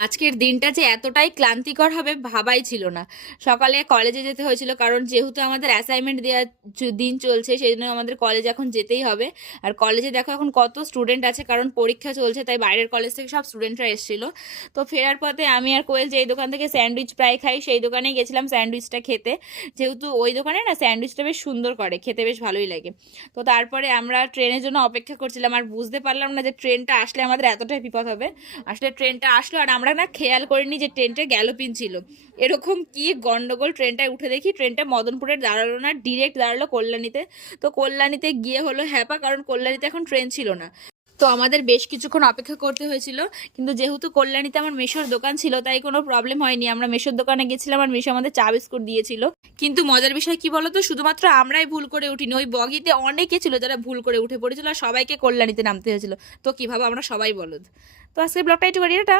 আজকের দিনটা যে এতটাই ক্লান্তিকর হবে ভাবাই ছিল না। সকালে কলেজে যেতে হয়েছিল, কারণ যেহেতু আমাদের অ্যাসাইনমেন্ট দেওয়ার দিন চলছে, সেই জন্য আমাদের কলেজে এখন যেতেই হবে। আর কলেজে দেখো এখন কত স্টুডেন্ট আছে, কারণ পরীক্ষা চলছে, তাই বাইরের কলেজ থেকে সব স্টুডেন্টরা এসেছিল। তো ফেরার পথে আমি আর কোয়েল যেই দোকান থেকে স্যান্ডউইচ প্রায় খাই, সেই দোকানেই গেছিলাম স্যান্ডউইচটা খেতে। যেহেতু ওই দোকানে না স্যান্ডউইচটা বেশ সুন্দর করে, খেতে বেশ ভালোই লাগে। তো তারপরে আমরা ট্রেনের জন্য অপেক্ষা করছিলাম, আর বুঝতে পারলাম না যে ট্রেনটা আসলে আমাদের এতটাই বিপদ হবে। আসলে ট্রেনটা আসলো, আর আমরা না খেয়াল করিনি যে ট্রেনটা গ্যালোপিন ছিল। এরকম কি গন্ডগোল, ট্রেনটায় উঠে দেখি ট্রেনটা মদনপুরের দাঁড়ালো না, ডিরেক্ট দাঁড়ালো কল্যাণীতে। তো কল্যাণীতে গিয়ে হলো হ্যাপা, কারণ কল্যাণীতে এখন ট্রেন ছিল না। তো আমাদের বেশ কিছুক্ষণ অপেক্ষা করতে হয়েছিল, কিন্তু যেহেতু কল্যাণীতে আমার মেশোর দোকান ছিল, তাই কোনো প্রবলেম হয়নি। আমরা মেশোর দোকানে গেছিলাম, আর মেশো আমাদের চা বিস্কুট দিয়েছিল। কিন্তু মজার বিষয় কি বলতো, শুধুমাত্র আমরাই ভুল করে উঠিনি, ওই বগিতে অনেকে ছিল যারা ভুল করে উঠে পড়েছিল, আর সবাইকে কল্যাণীতে নামতে হয়েছিল। তো কিভাবে আমরা সবাই বলদ। তো আজকে ব্লগটা একটু করি এটা।